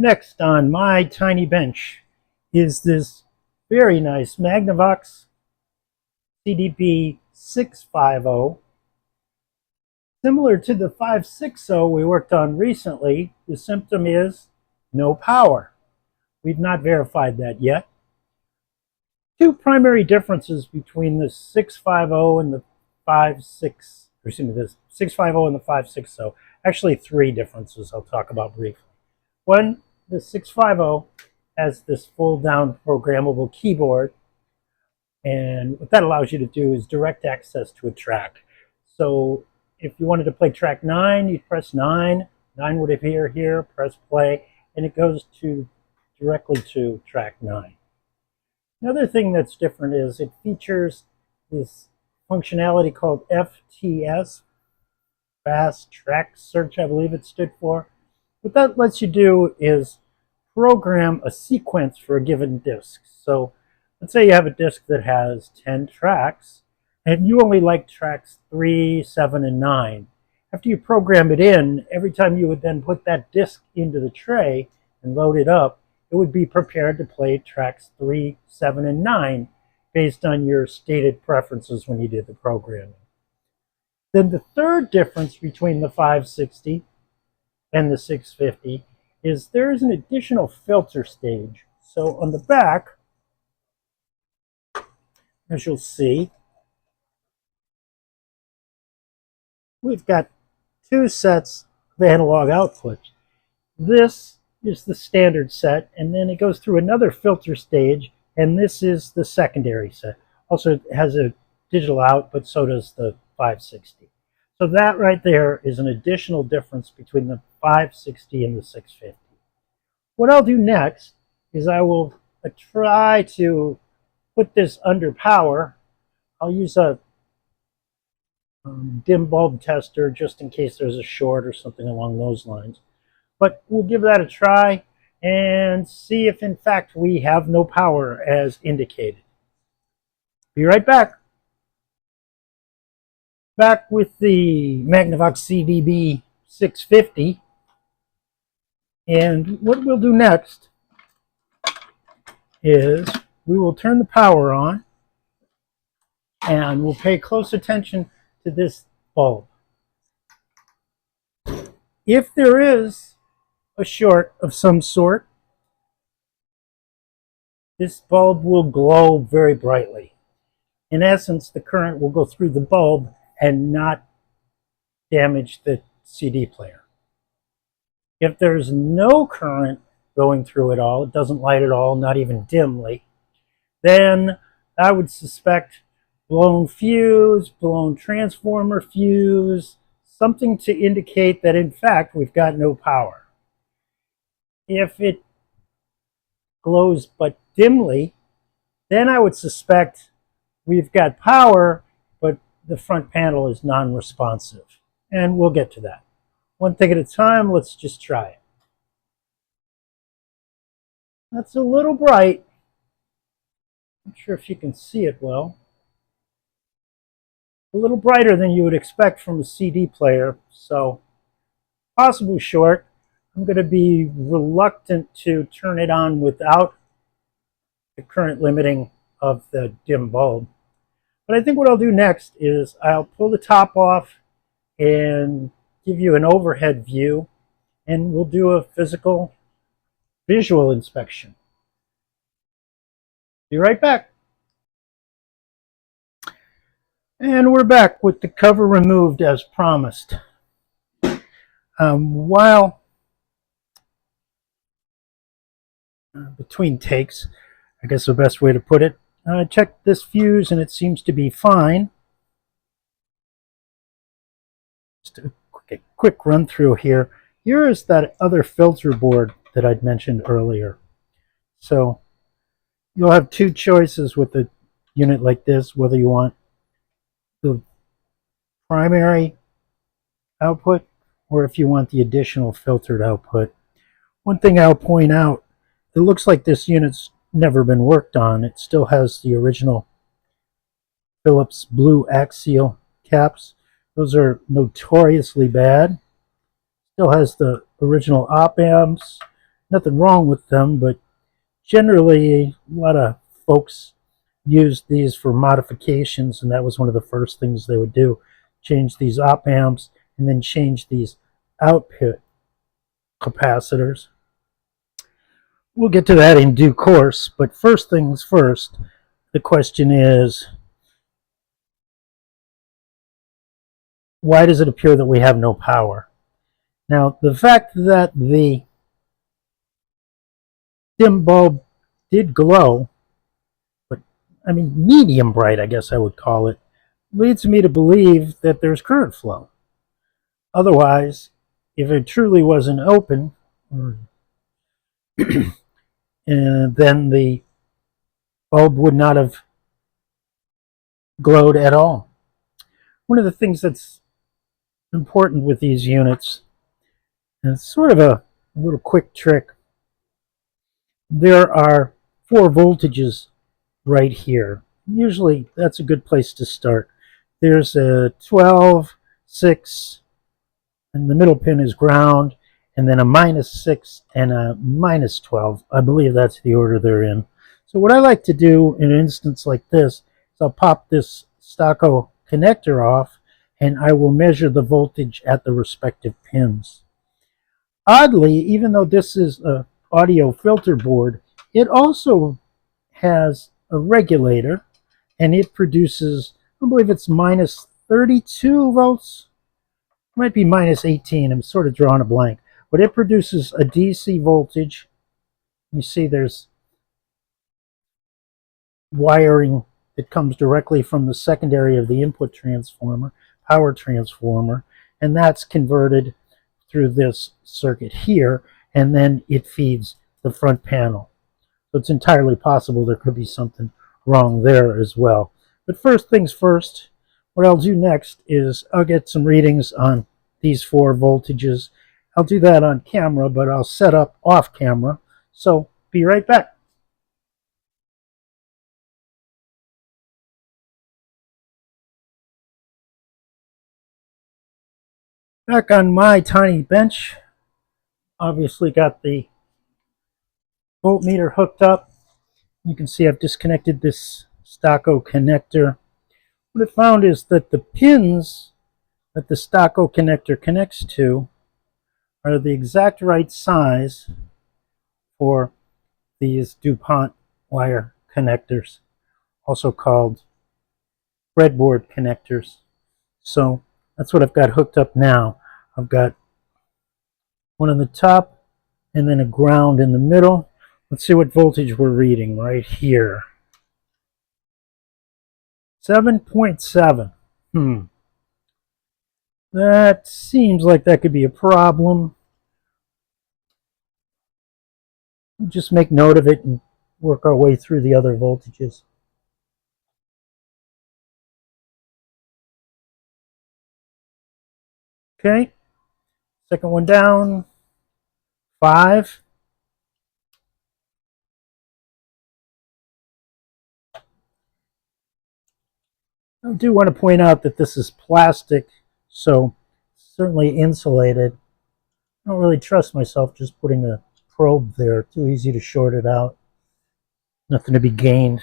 Next on my tiny bench is this very nice Magnavox CDB650. Similar to the 560 we worked on recently, the symptom is no power. We've not verified that yet. Two primary differences between the 650 and the 650 and the 560. Actually, three differences I'll talk about briefly. One, the 650 has this fold-down programmable keyboard, and what that allows you to do is direct access to a track. So if you wanted to play track 9, you'd press 9. 9 would appear here, press play, and it goes directly to track 9. Another thing that's different is it features this functionality called FTS, Fast Track Search, I believe it stood for. What that lets you do is program a sequence for a given disc. So let's say you have a disc that has 10 tracks, and you only like tracks 3, 7, and 9. After you program it in, every time you would then put that disc into the tray and load it up, it would be prepared to play tracks 3, 7, and 9 based on your stated preferences when you did the programming. Then the third difference between the 560 and the 650 is there is an additional filter stage. So on the back, as you'll see, we've got two sets of analog outputs. This is the standard set, and then it goes through another filter stage, and this is the secondary set. Also, it has a digital out, but so does the 560. So that right there is an additional difference between the 560 and the 650. What I'll do next is I will try to put this under power. I'll use a dim bulb tester just in case there's a short or something along those lines. But we'll give that a try and see if in fact we have no power as indicated. Be right back. Back with the Magnavox CDB650. And what we'll do next is we will turn the power on and we'll pay close attention to this bulb. If there is a short of some sort, this bulb will glow very brightly. In essence, the current will go through the bulb and not damage the CD player. If there's no current going through it all, it doesn't light at all, not even dimly, then I would suspect blown fuse, blown transformer fuse, something to indicate that in fact we've got no power. If it glows but dimly, then I would suspect we've got power, but the front panel is non-responsive. And we'll get to that. One thing at a time, let's just try it. That's a little bright. Not sure if you can see it well. A little brighter than you would expect from a CD player, so possible short. I'm going to be reluctant to turn it on without the current limiting of the dim bulb. But I think what I'll do next is I'll pull the top off and give you an overhead view, and we'll do a physical visual inspection. Be right back. And we're back with the cover removed as promised. While between takes, I guess the best way to put it, I checked this fuse and it seems to be fine. Just a quick run through here. Here is that other filter board that I'd mentioned earlier. So you'll have two choices with a unit like this, whether you want the primary output or if you want the additional filtered output. One thing I'll point out, it looks like this unit's never been worked on. It still has the original Philips blue axial caps. Those are notoriously bad. Still has the original op amps Nothing wrong with them, but generally a lot of folks used these for modifications, and that was one of the first things they would do. Change these op amps and then change these output capacitors. We'll get to that in due course, but first things first, the question is, why does it appear that we have no power? Now, the fact that the dim bulb did glow, but I mean medium bright, I guess I would call it, leads me to believe that there's current flow. Otherwise, if it truly wasn't open, then the bulb would not have glowed at all. One of the things that's important with these units, and it's sort of a little quick trick, there are 4 voltages right here. Usually that's a good place to start. There's a 12, 6, and the middle pin is ground, and then a -6 and a -12. I believe that's the order they're in. So what I like to do in an instance like this is I'll pop this stocko connector off, and I will measure the voltage at the respective pins. Oddly, even though this is an audio filter board, it also has a regulator, and it produces, I believe it's -32 volts. It might be -18. I'm sort of drawing a blank. But it produces a DC voltage. You see there's wiring that comes directly from the secondary of the input transformer, power transformer, and that's converted through this circuit here, and then it feeds the front panel. So it's entirely possible there could be something wrong there as well. But first things first, what I'll do next is I'll get some readings on these 4 voltages. I'll do that on camera, but I'll set up off camera. So be right back. Back on my tiny bench, obviously got the voltmeter hooked up. You can see I've disconnected this stocko connector. What I found is that the pins that the stocko connector connects to are the exact right size for these DuPont wire connectors, also called breadboard connectors. So that's what I've got hooked up now. I've got one on the top and then a ground in the middle. Let's see what voltage we're reading right here. 7.7. That seems like that could be a problem. Just make note of it and work our way through the other voltages. Okay, second one down, 5. I do want to point out that this is plastic, so certainly insulated. I don't really trust myself just putting a probe there. Too easy to short it out. Nothing to be gained.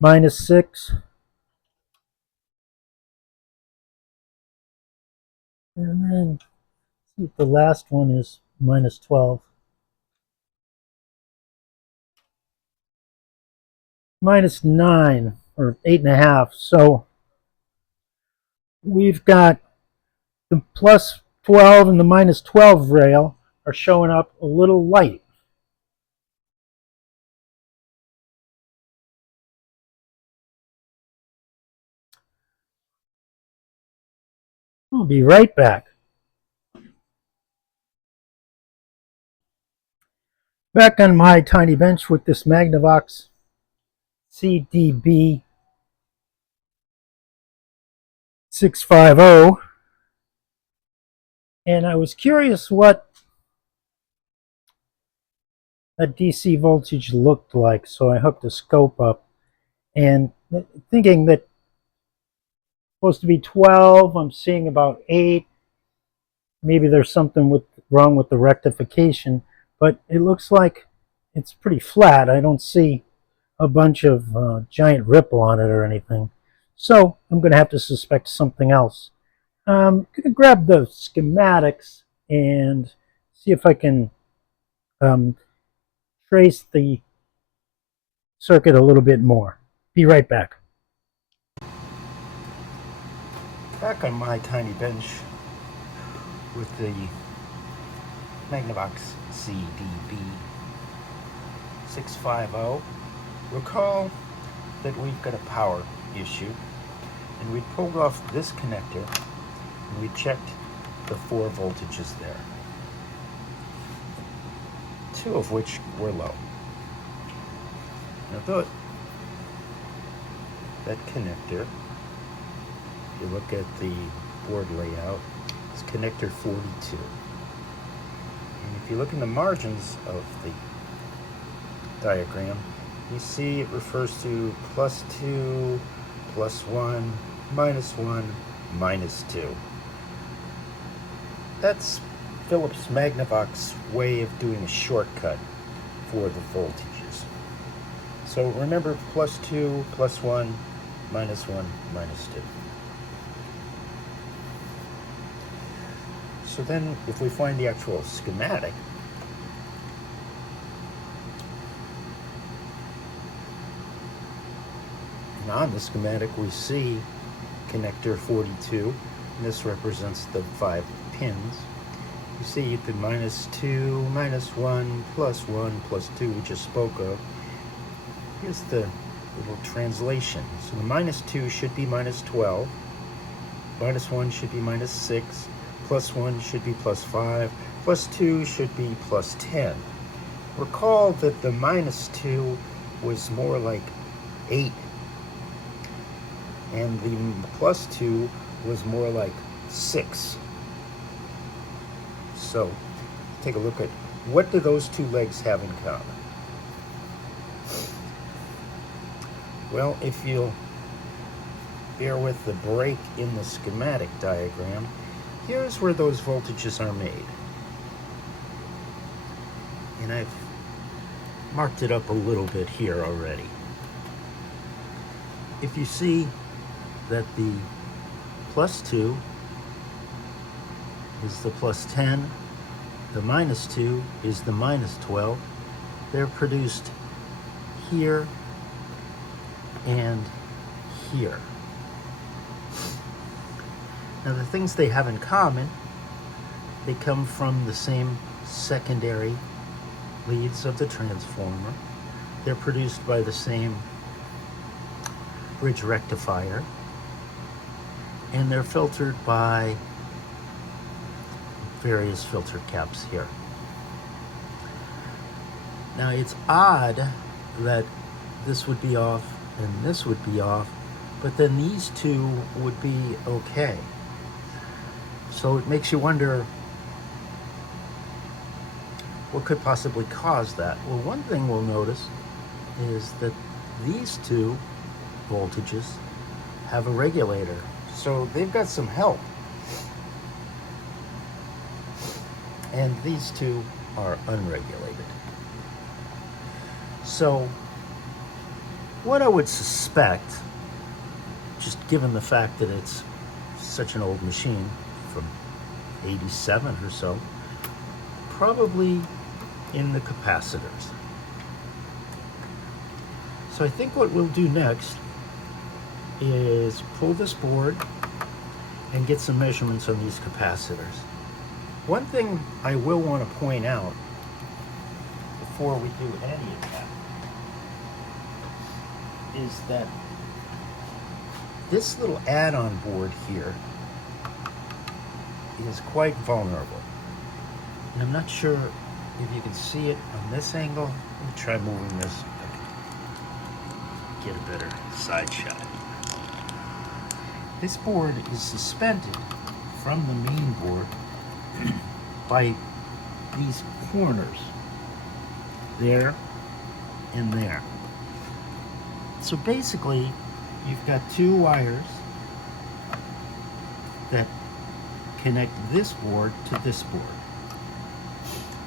-6. And then see if the last one is -12. -9 or 8.5. So we've got the +12 and the -12 rail are showing up a little light. I'll be right back. Back on my tiny bench with this Magnavox CDB650, and I was curious what a DC voltage looked like, so I hooked a scope up, and thinking that it's supposed to be 12, I'm seeing about 8. Maybe there's something with wrong with the rectification, but it looks like it's pretty flat. I don't see a bunch of giant ripple on it or anything. So I'm going to have to suspect something else. I'm going to grab the schematics and see if I can trace the circuit a little bit more. Be right back. Back on my tiny bench with the Magnavox CDB650. Recall that we've got a power issue, and we pulled off this connector and we checked the 4 voltages there, 2 of which were low. Now that connector, if you look at the board layout, is connector 42. And if you look in the margins of the diagram, you see it refers to +2, +1, -1, -2. That's Philips Magnavox way of doing a shortcut for the voltages. So remember +2, +1, -1, -2. So then if we find the actual schematic, and on the schematic we see connector 42, and this represents the 5 pins. You see the -2, -1, +1, +2 we just spoke of. Here's the little translation. So the -2 should be -12, -1 should be -6, +1 should be +5, +2 should be +10. Recall that the -2 was more like 8, and the +2 was more like 6. So take a look at what do those 2 legs have in common. Well, if you'll bear with the break in the schematic diagram, here's where those voltages are made. And I've marked it up a little bit here already. If you see that the +2 is the +10, the -2 is the -12, they're produced here and here. Now the things they have in common, they come from the same secondary leads of the transformer. They're produced by the same bridge rectifier, and they're filtered by various filter caps here. Now it's odd that this would be off and this would be off, but then these 2 would be okay. So it makes you wonder what could possibly cause that. Well, one thing we'll notice is that these 2 voltages have a regulator, so they've got some help. And these 2 are unregulated. So what I would suspect, just given the fact that it's such an old machine from 87 or so, probably in the capacitors. So I think what we'll do next is pull this board and get some measurements on these capacitors. One thing I will want to point out before we do any of that is that this little add-on board here is quite vulnerable. And I'm not sure if you can see it on this angle. Let me try moving this, get a better side shot. This board is suspended from the main board by these corners, there and there. So basically, you've got 2 wires that connect this board to this board.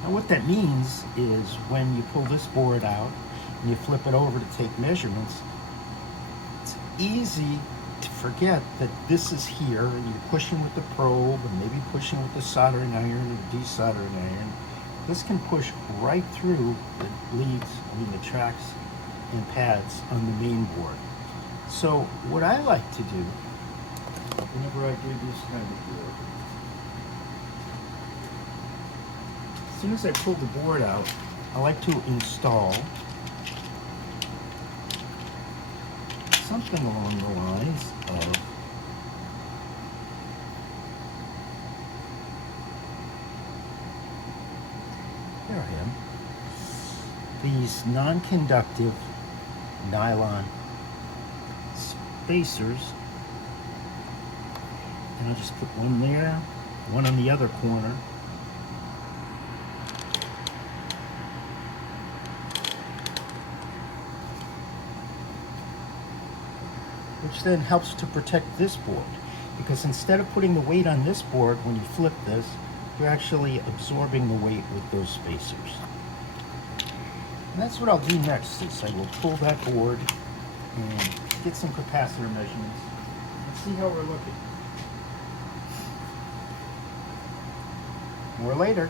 Now what that means is when you pull this board out and you flip it over to take measurements, it's easy to forget that this is here and you're pushing with the probe and maybe pushing with the soldering iron or desoldering iron. This can push right through the leads, the tracks and pads on the main board. So what I like to do whenever I do this kind of board, as soon as I pull the board out, I like to install something along the lines of there I am. These non-conductive nylon spacers, and I'll just put one there, one on the other corner. Which then helps to protect this board, because instead of putting the weight on this board when you flip this, you're actually absorbing the weight with those spacers. And that's what I'll do next, is I will pull that board and get some capacitor measurements and see how we're looking. More later.